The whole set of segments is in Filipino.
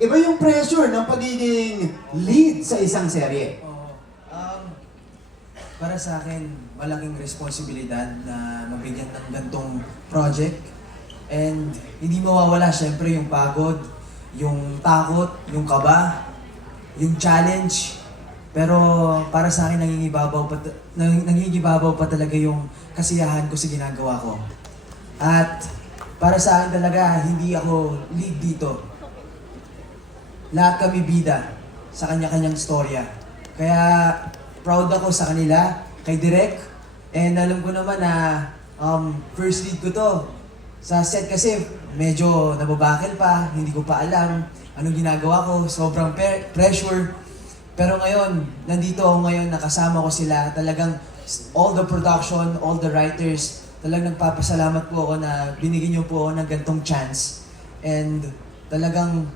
Iba yung pressure ng pagiging lead sa isang serye. Oo. Para sa akin, malaking responsibilidad na mabigyan ng gantong project. And hindi mawawala syempre yung pagod, yung takot, yung kaba, yung challenge. Pero para sa akin, nangingibabaw pa talaga yung kasiyahan ko sa ginagawa ko. At para sa akin talaga, hindi ako lead dito. Lahat kami bida sa kanya-kanyang storya. Kaya proud ako sa kanila, kay Direk. And alam ko naman na first lead ko to. Sa set kasi medyo nababakil pa, hindi ko pa alam anong ginagawa ko, sobrang pressure. Pero ngayon, nandito ako ngayon, nakasama ko sila. Talagang all the production, all the writers, talagang nagpapasalamat po ako na binigyan niyo po ako ng gantong chance. And talagang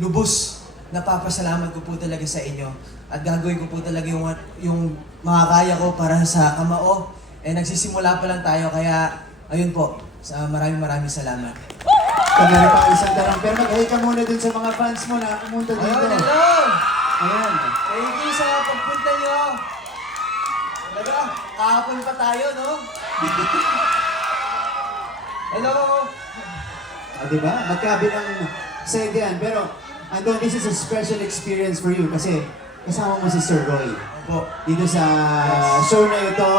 lubos napapasalamat ko po talaga sa inyo. At gagawin ko po talaga yung makakaya ko para sa Kamao. And nagsisimula pa lang tayo, kaya ayun po, maraming salamat. Kanyari pa isang darang, pero mag-hi ka muna dun sa mga fans mo na pumunta dito. Ayun, hello! Ayan. Thank you sa pagpunta nyo. Talaga, kahapon pa tayo, no? Hello! Diba? Magkabilang side yan. Pero, Andong, this is a special experience for you kasi kasama mo si Sir Roy. Opo. Dito sa show na ito,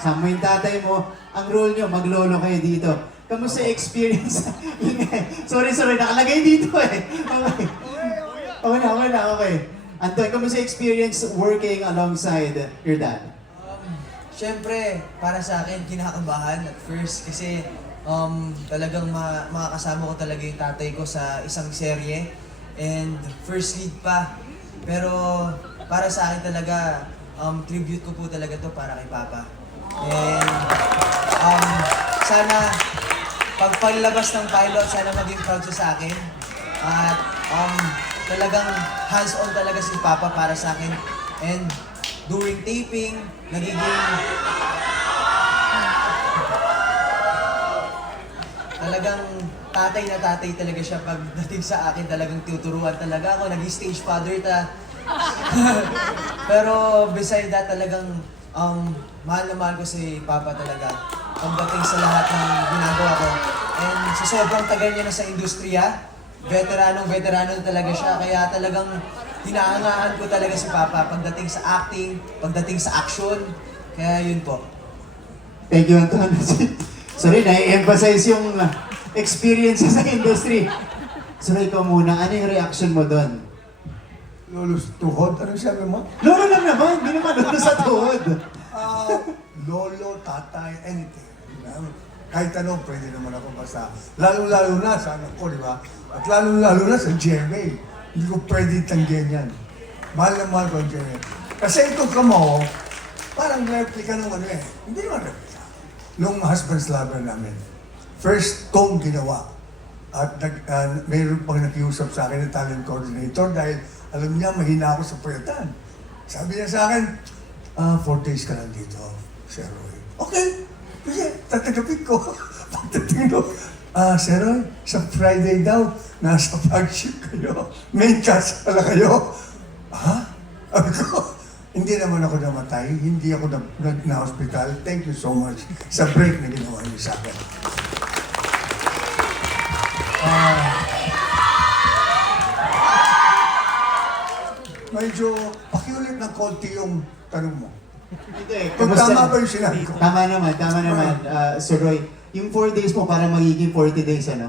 kasama mo yung tatay mo, ang role nyo, maglolo kayo dito. Kamusta experience? sorry, nakalagay dito eh. Okay na. Anton, kamusta experience working alongside your dad? Siyempre, para sa akin, kinakabahan at first kasi talagang makakasama ko talaga yung tatay ko sa isang serye and first lead pa. Pero para sa akin talaga, tribute ko po talaga to para kay Papa. And sana pagpaglabas ng pilot, sana maging proud siya sa akin. At talagang hands-on talaga si Papa para sa akin. And during taping, talagang tatay na tatay talaga siya pagdating sa akin. Talagang tuturuan talaga ako. Naging stage father ta. Pero beside that, talagang mahal na mahal ko si Papa talaga. Pagdating sa lahat ng ginagawa ko. And sa sobrang tagal niya na sa industriya, veterano talaga siya. Kaya talagang hinahangaan ko talaga si Papa pagdating sa acting, pagdating sa action. Kaya yun po. Thank you, Anton. Sorry, na-emphasize yung experience sa industry. Sorry, ikaw muna. Ano yung reaction mo doon? Lolo's tuhod? Anong sabi mo? Lolo lang naman, hindi naman lolo sa tuhod. Lolo, tatay, anything. Kahit ano, pwede naman ako basta. Lalo-lalo na sa anak ko, di ba? At lalo-lalo na sa GMA. Hindi ko pwede tanggihan yan. Mahal na mahal ko ang GMA. Kasi itong Kamao, parang replica ng ano eh. Hindi naman replica. Nung husband's lover namin. First kong ginawa. At mayroon pang nakiusap sa akin ng talent coordinator dahil alam niya mahina ako sa puyatan. Sabi niya sa akin, 4 days ka lang dito, Sir Roy. Okay, sige, tatanggapin ko. Pagdating ko, Sir Roy, sa Friday daw, nasa flagship kayo. Main cast pala kayo. Sabi ko, hindi naman ako namatay, hindi ako na-hospital. Thank you so much sa break na ginawa niyo sa akin. Medyo pakiulit ng konti yung tanong mo. Hindi, Kung tama ba yung sinabi ko? Tama naman, Sir Roy. Yung 4 days mo para magiging 40 days, ano?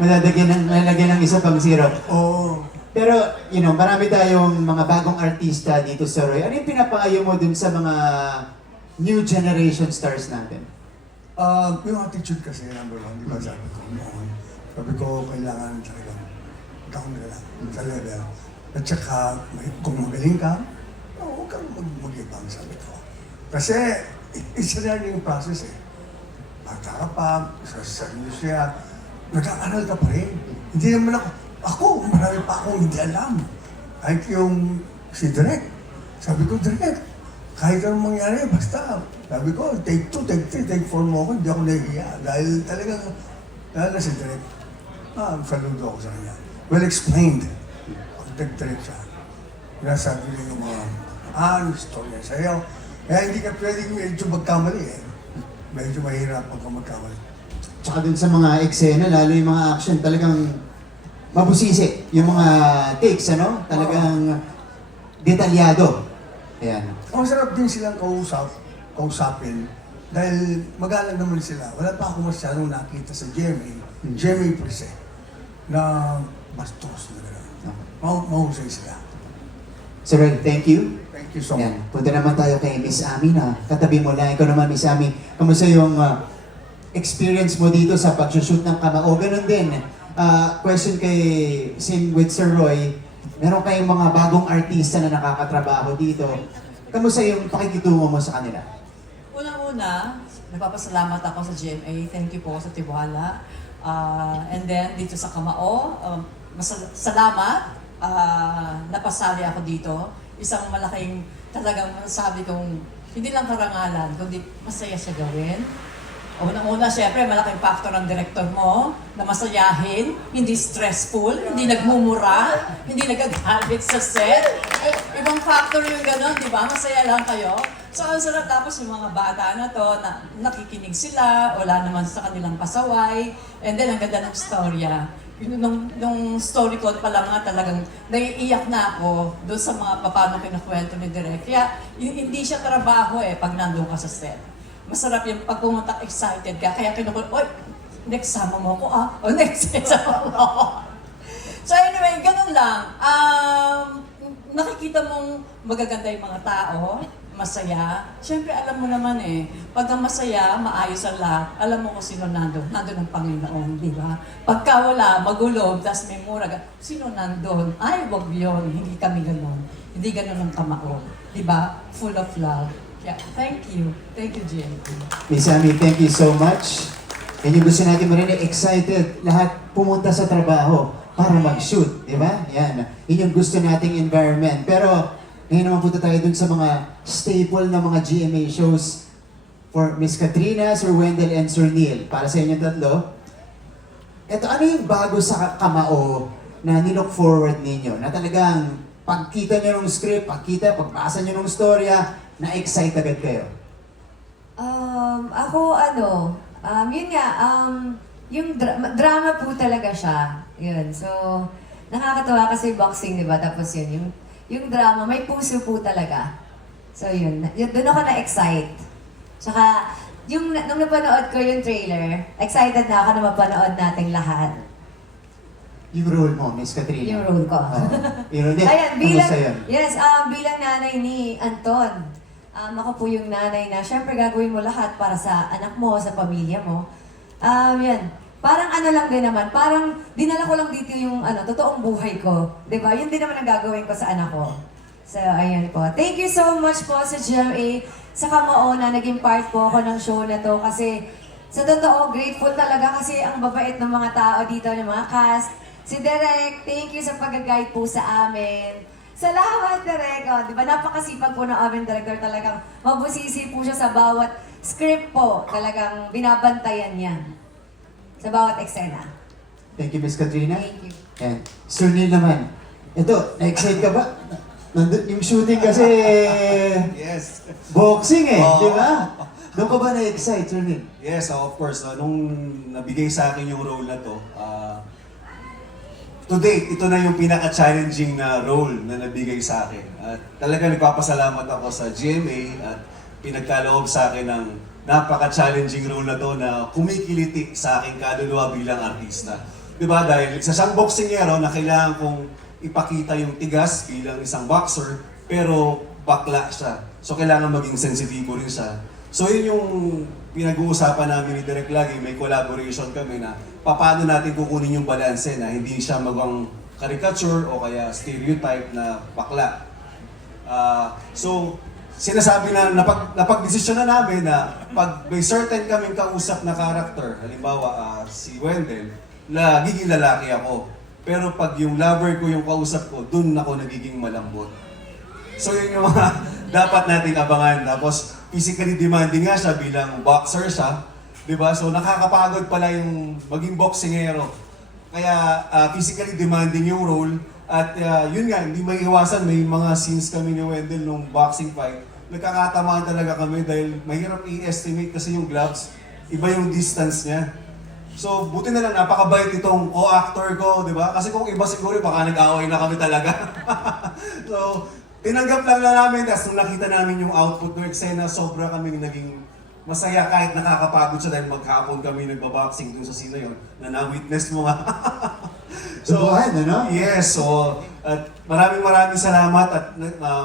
Malalagyan ng isa pang zero. Oo. Pero, marami tayong mga bagong artista dito, Sir Roy. Ano yung pinapangayo mo dun sa mga new generation stars natin? Yung attitude kasi, number one, di ba sabi ko noon, sabi ko, kailangan talagang down na lang sa level. At saka, kung magaling ka, huwag kang mag-ibang, sabi ko. Kasi, it's a learning process eh. Bata ka pa, sa industriya, nag-aaral ka pa rin. Hindi naman ako, marami pa akong hindi alam. Kahit yung si Direk, sabi ko, Direk, kahit anong mangyari, basta. Sabi ko, take 2, take 3, take 4 mo ako, hindi ako nahihiya. Dahil talagang, lalo na si Direk. saludo ako sa kanya. Well explained. Pag nag-trip siya. Sinasabi niya yung mga istorya sa'yo. Kaya hindi ka pwedeng medyo magkamali eh. Medyo mahirap pagka magkamali. Tsaka dun sa mga eksena, lalo yung mga action, talagang mabusisi. Yung mga takes, ano? Talagang detalyado. Ayan. Masarap din silang kausapin. Dahil magalang naman sila. Wala pa ako masyadong nakita sa GMA per se, na bastos na gano'n. Mahusay sila. Sir Red, thank you. Thank you so much. Yan. Punta naman tayo kay Miss Ami na katabi mo lang. Ikaw naman, Miss Ami. Kamusta yung experience mo dito sa pag-shoot ng Kamao? Ganun din. Question kay same with Sir Roy. Meron kayong mga bagong artista na nakakatrabaho dito. Kamusta yung pakikitungo mo sa kanila? Unang-una, nagpapasalamat ako sa GMA. Thank you po sa tiwala. And then, dito sa Kamao, salamat. Napasali ako dito. Isang malaking talagang masasabi kong hindi lang karangalan, kundi masaya siya gawin. Unang-una, syempre, malaking factor ang director mo na masayahin, hindi stressful, hindi nagmumura, hindi nagagalit sa set. Ibang factor yung gano'n, di ba? Masaya lang kayo. So, ang sarap tapos yung mga bata na to, na nakikinig sila, wala naman sa kanilang pasaway, and then ang ganda ng storya. Nung story ko pa lang nga talagang naiiyak na ako doon sa mga paano kinukwento ni Direk. Kaya hindi siya trabaho pag nandun ka sa set. Masarap yung pag pumunta excited ka, kaya kinukulit, oy, next sama mo ko o next sama mo ako. So anyway, ganun lang. Nakikita mong magaganda yung mga tao, masaya. Siyempre, alam mo naman pagka masaya, maayos ang lahat, alam mo kung sino nandun. Nandun ang Panginoon, di ba? Pagka wala, magulo, tas may murag, sino nandun? Ay, wag yun. Hindi kami ganun. Hindi ganun ang Kamao. Di ba? Full of love. Yeah, thank you. Thank you, Jim. Miss Ami, thank you so much. And yung gusto natin mo rin, excited lahat pumunta sa trabaho para mag-shoot, di ba? Yan. Yun yung gusto nating environment. Pero, ngayon naman punta tayo dun sa mga staple na mga GMA shows for Miss Katrina, Sir Wendell, and Sir Neil. Para sa inyong tatlo. Ito, ano yung bago sa Kamao na nilook forward ninyo? Na talagang pagkita nyo ng script, pagbasa nyo ng storya, na-excite agad kayo? Ako yun nga, yung drama po talaga siya. Yun, so, nakakatawa kasi boxing, di ba? Tapos yun, yung drama, may puso po talaga. So yun doon ako na-excite. Tsaka, nung napanood ko yung trailer, excited na ako na mapanood nating lahat. Yung role mo, Miss Katrina? Yung role ko. Yung role, Ayan, kamusta yun? bilang nanay ni Anton. Ako po yung nanay na, syempre gagawin mo lahat para sa anak mo, sa pamilya mo. Yan. Parang ano lang din naman, parang dinala ko lang dito yung totoong buhay ko. Diba? Yun din naman ang gagawin ko sa anak ko. So, ayun po. Thank you so much po sa GMA, sa Kamao na naging part po ako ng show na to. Kasi, sa totoo, grateful talaga kasi ang babait ng mga tao dito, ng mga cast. Si Derek, thank you sa pag-guide po sa amin. Salamat, Derek. Di ba, napakasipag po ng aming director. Talagang mabusisi po siya sa bawat script po. Talagang binabantayan niya sa bawat eksena. Thank you, Miss Katrina. Thank you. And Sir Neil naman. Ito, na-excite ka ba? Nandun, yung shooting kasi Yes. boxing Oo. di ba? Doon ka ba na-excite, Sir Neil? Yes, of course. Nung nabigay sa akin yung role na to, to date, ito na yung pinaka-challenging na role na nabigay sa akin. At talaga nagpapasalamat ako sa GMA at pinagkaloob sa akin ng napaka-challenging role na to na kumikiliti sa aking kaluluwa bilang artista. Diba? Dahil sa isang boxingero na kailangan kong ipakita yung tigas bilang isang boxer, pero bakla siya. So kailangan maging sensitibo rin siya. So yun yung pinag-uusapan namin ni Direk lagi, may collaboration kami na paano natin kukunin yung balanse na hindi siya magang caricature o kaya stereotype na bakla. So sinasabi na napag-desisyon na namin na pag may certain kaming kausap na character, halimbawa si Wendell, nagiging lalaki ako. Pero pag yung lover ko yung kausap ko, dun ako nagiging malambot. So yun yung mga dapat nating abangan. Tapos physically demanding nga siya bilang boxer siya. Diba? So nakakapagod pala yung maging boksingero. kaya physically demanding yung role. At yun nga, hindi maiiwasan, may mga scenes kami ni Wendell nung boxing fight. Nagkakatamaan talaga kami dahil mahirap i-estimate kasi yung gloves, iba yung distance niya. So, buti na lang, napakabait itong co-actor ko, di ba? Kasi kung iba siguro, baka nag-away na kami talaga. So, tinanggap lang na namin, tapos nung nakita namin yung output ng eksena, sobra kaming naging masaya kahit nakakapagod siya dahil maghapon kami nagbaboxing dun sa scene na yun, na na-witness mo nga. Subuhan, ano? Yes, so, at maraming salamat at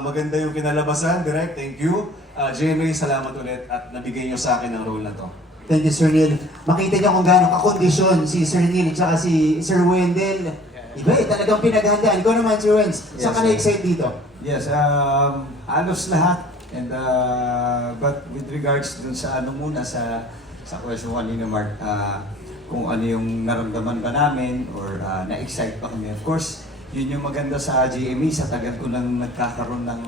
maganda yung kinalabasan. Direct, thank you. GMA, salamat ulit at nabigay niyo sa akin ang role na to. Thank you, Sir Neil. Makita niyo kung gaano kakondisyon si Sir Neil at saka si Sir Wendell. Iba talagang pinaghandaan. Ikaw naman, Sir Wenz, saan ka na-excite dito? Yes, halos lahat. And but with regards dun sa ano muna sa question kanina Mark, kung ano yung naramdaman ba namin or na-excite pa kami. Of course, yun yung maganda sa GMA, sa tagal ko nang nagkakaroon ng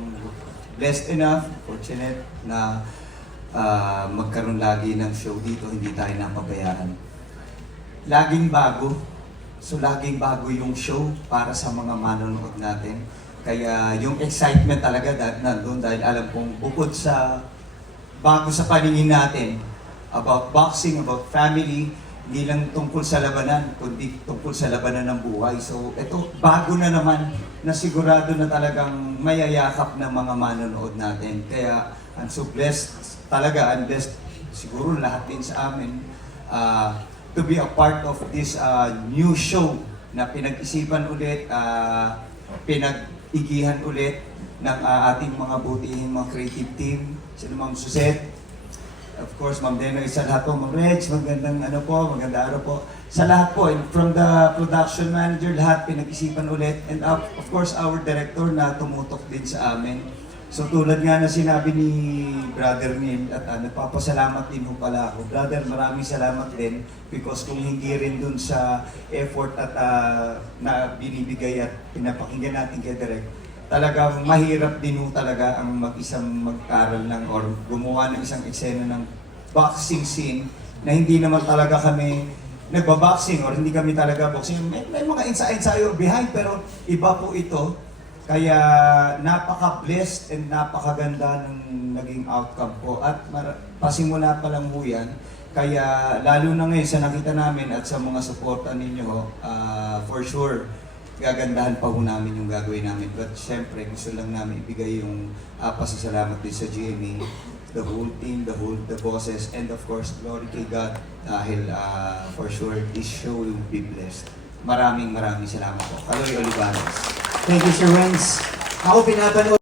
blessed enough, fortunate na magkaroon lagi ng show dito, hindi tayo napabayaan. Laging bago. So laging bago yung show para sa mga manonood natin. Kaya yung excitement talaga nandun dahil alam kong bukod sa bago sa paningin natin about boxing, about family, hindi lang tungkol sa labanan, kundi tungkol sa labanan ng buhay. So ito, bago na naman na sigurado na talagang mayayakap ng mga manonood natin. Kaya I'm so blessed talaga, I'm blessed siguro lahat din sa amin to be a part of this new show na pinag-isipan ulit, pinag-igihan ulit ng ating mga butihing mga creative team, sila Ma'am Suzette, of course, Ma'am Deno, sa lahat po, Ma'am Reg, magandang magandang araw po. Sa lahat po, and from the production manager, lahat pinag-isipan ulit, and of course, our director na tumutok din sa amin. So tulad nga na sinabi ni Brother Neil, at nagpapasalamat din ho pala ako. Brother, maraming salamat din because kung hindi rin dun sa effort at na binibigay at pinapakinggan natin kay Direk, talagang mahirap din ho talaga ang mag-isang mag-aral ng or gumawa ng isang eksena ng boxing scene na hindi naman talaga kami nagbaboxing or hindi kami talaga boxing. May mga ensayo behind pero iba po ito. Kaya napaka-blessed and napakaganda ng naging outcome po. At pasimula pa lang po yan. Kaya lalo na ngayon sa nakita namin at sa mga suporta ninyo, for sure, gagandahan pa po namin yung gagawin namin. But syempre, gusto lang namin ibigay yung pasasalamat din sa GMA, the whole team, the bosses, and of course, glory kay God. Dahil for sure, this show will be blessed. Maraming salamat po. Kaloy Olivares. Thank you, Sir Wenz. Ako pinapanood